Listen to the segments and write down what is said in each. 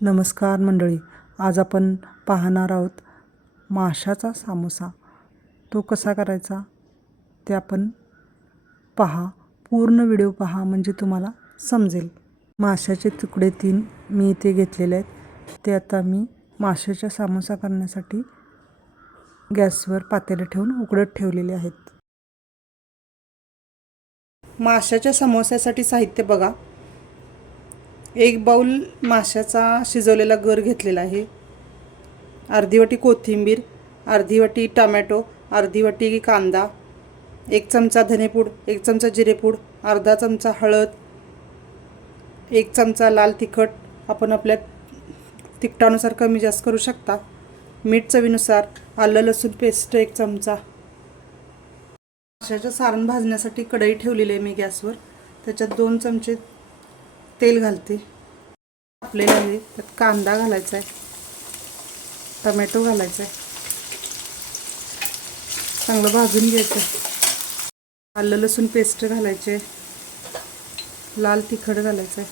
नमस्कार मंडळी आज आपण पाहणार आहोत माशाचा सामोसा. तो कसा करायचा ते आपण पहा. पूर्ण व्हिडिओ पहा म्हणजे तुम्हाला समजेल. माशाचे तुकडे तीन मी इथे घेतलेले आहेत. ते आता मी माशाचा सामोसा करण्यासाठी गॅसवर पातेले ठेवून उकडत ठेवलेले आहेत. माशाच्या समोस्यासाठी साहित्य बघा. एक बाऊल माशाचा शिजवलेला गर घेतलेला आहे. अर्धी वाटी कोथिंबीर अर्धी वाटी टमॅटो अर्धी वाटी कांदा एक चमचा धनेपूड एक चमचा जिरेपूड अर्धा चमचा हळद एक चमचा लाल तिखट. आपण आपल्या तिखटानुसार कमी जास्त करू शकता. मीठ चवीनुसार आलं लसूण पेस्ट एक चमचा. माशाचं सारण भाजण्यासाठी कढई ठेवलेली आहे मी गॅसवर. त्याच्यात दोन चमचे तेल घालते. कापलेलं आहे त्यात कांदा घालायचा आहे टमॅटो घालायचा आहे चांगलं भाजून घ्यायचं. आलं लसूण पेस्ट घालायचे लाल तिखट घालायचं आहे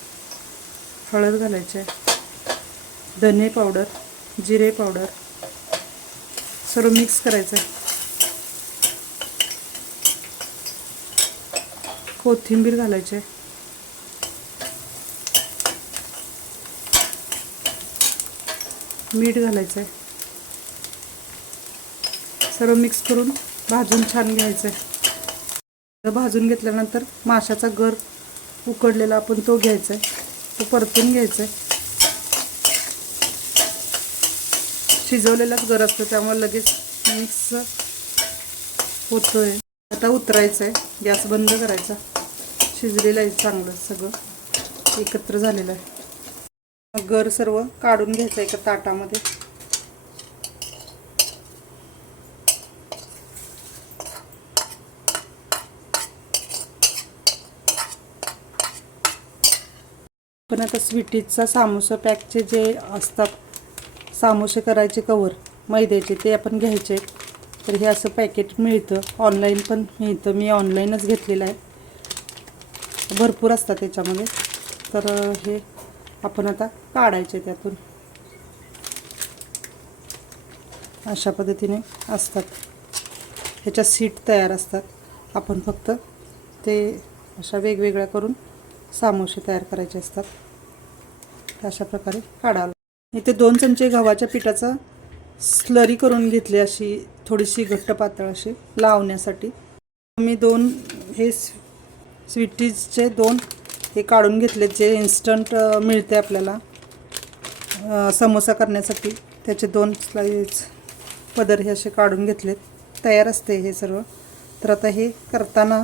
हळद घालायचं आहे धने पावडर जिरे पावडर. सर्व मिक्स करायचं आहे कोथिंबीर घालायची आहे मीठ घालायचं आहे सर्व मिक्स करून भाजून छान घ्यायचं आहे भाजून घेतल्यानंतर माशाचा गर उकडलेला आपण तो घ्यायचा आहे तो परतून घ्यायचा आहे शिजवलेलाच गर असतो त्यामुळे लगेच मिक्स होतोय. आता उतरायचं आहे गॅस बंद करायचा. शिजलेलं आहे चांगलं सगळं. एकत्र झालेलं आहे. गर सर्व काढून घ्यायचं एका ताटामध्ये. पण आता स्वीटीजचा सामोसा पॅकचे जे असतात सामोसे करायचे कवर मैद्याचे ते आपण घ्यायचे. तर हे असं पॅकेट मिळतं. ऑनलाईन पण मिळतं. मी ऑनलाईनच घेतलेलं आहे. भरपूर असतात त्याच्यामध्ये. तर हे आपण आता काढायचे त्यातून. अशा पद्धतीने असतात. ह्याच्या सीट तयार असतात. आपण फक्त ते अशा वेगवेगळ्या करून सामोसे तयार करायचे असतात. अशा प्रकारे काढावं. इथे दोन चमचे गव्हाच्या पिठाचा स्लरी करून घेतली अशी थोडीशी घट्ट पातळ अशी लावण्यासाठी. मी दोन हे स्वीटीजचे दोन हे काढून घेतले जे इन्स्टंट मिळते आपल्याला. समोसा करण्यासाठी त्याचे दोन स्लाईज पदर हे असे काढून घेतलेत. तयार असते हे सर्व. तर आता हे करताना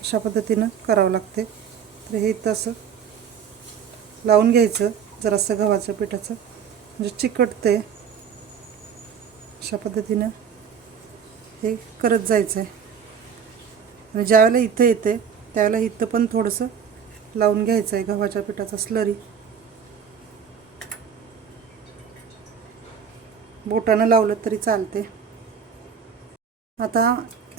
अशा पद्धतीनं करावं लागते. तर हे तसं लावून घ्यायचं जरासं गव्हाचं पिठाचं. म्हणजे चिकटते अशा पद्धतीनं हे करत जायचं आहे आणि ज्यावेळेला इथं येते त्यावेळेला इथं पण थोडंसं लावून घ्यायचं आहे गव्हाच्या पिठाचा स्लरी बोटानं लावलं तरी चालते आता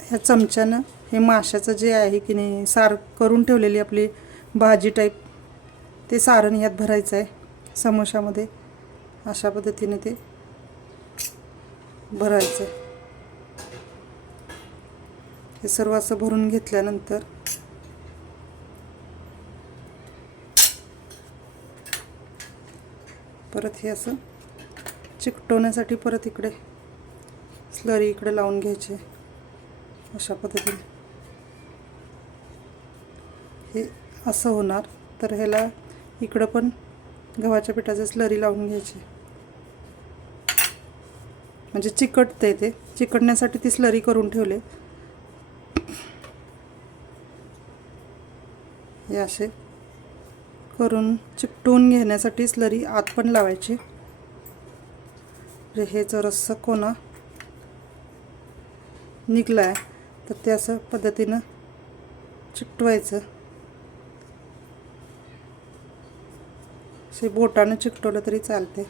ह्या चमच्यानं हे माशाचं जे आहे की नाही सार करून ठेवलेली आपली भाजी टाईप ते सारण ह्यात भरायचं आहे समोशामध्ये. अशा पद्धतीने ते भरायचं आहे हे सर्व असं भरून घेतल्यानंतर परत हे असं चिकटवण्यासाठी परत इकडे स्लरी इकडे लावून घ्यायचे अशा पद्धतीने. हे असं होणार तर ह्याला इकडं पण गव्हाच्या पिठाचे स्लरी लावून घ्यायची. म्हणजे चिकटते ते चिकटण्यासाठी ती स्लरी करून ठेवले. हे असे करून चिपटून घेण्यासाठी स्लरी आत पण लावायची. हे जरसं कोणा? निघलं आहे तर ते असं पद्धतीनं चिकटवायचं. असे बोटानं चिकटवलं तरी चालते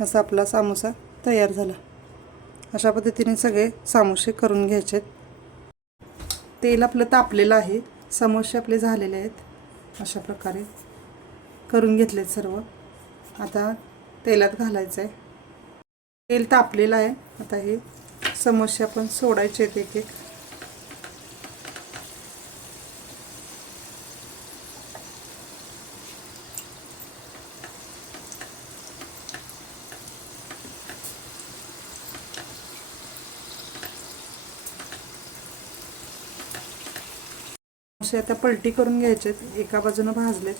असा आपला सामोसा तयार झाला. अशा पद्धतीने सगळे सामोसे करून घ्यायचे तेल आपलं तापलेलं आहे. समोसे आपले झालेले आहेत. अशा प्रकारे करून घेतलेत सर्व. आता तेलात घालायचं आहे तेल तापलेलं आहे. आता हे समोसे आपण सोडायचे आहेत एक एक. असे आता पलटी करून घ्यायचेत एका बाजूनं भाजलेत.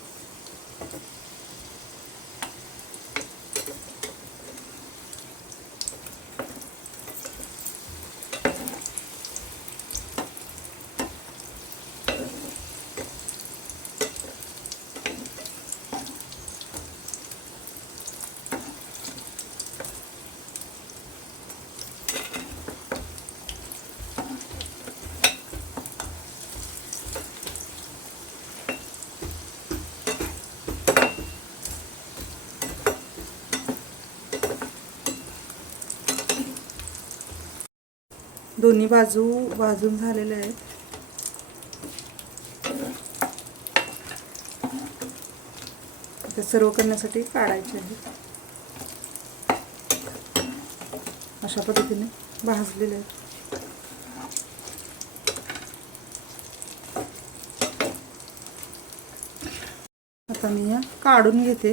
दोन्ही बाजू भाजून झालेले आहेत. आता सर्व करण्यासाठी काढायचे आहे. अशा पद्धतीने भाजलेले आहेत. आता मी या काढून घेते.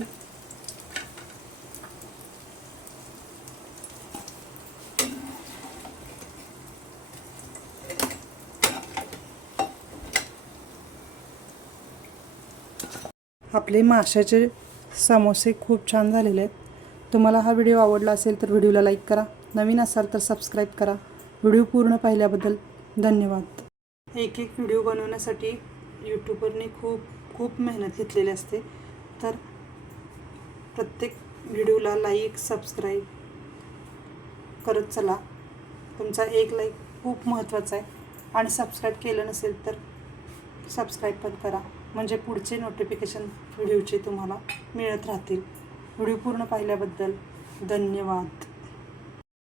आपले माशाचे समोसे खूप छान झालेले आहेत. तुम्हाला हा व्हिडिओ आवडला असेल तर व्हिडिओला लाईक करा. नवीन असाल तर सबस्क्राईब करा. व्हिडिओ पूर्ण पाहिल्याबद्दल धन्यवाद. एक एक व्हिडिओ बनवण्यासाठी यूट्यूबरने खूप खूप मेहनत घेतलेली असते. तर प्रत्येक व्हिडिओला लाईक सबस्क्राईब करत चला. तुमचा एक लाईक खूप महत्त्वाचा आहे. आणि सबस्क्राईब केलं नसेल तर सबस्क्राईब पण करा. म्हणजे पुढचे नोटिफिकेशन व्हिडिओचे तुम्हाला मिळत राहतील. व्हिडिओ पूर्ण पाहिल्याबद्दल धन्यवाद.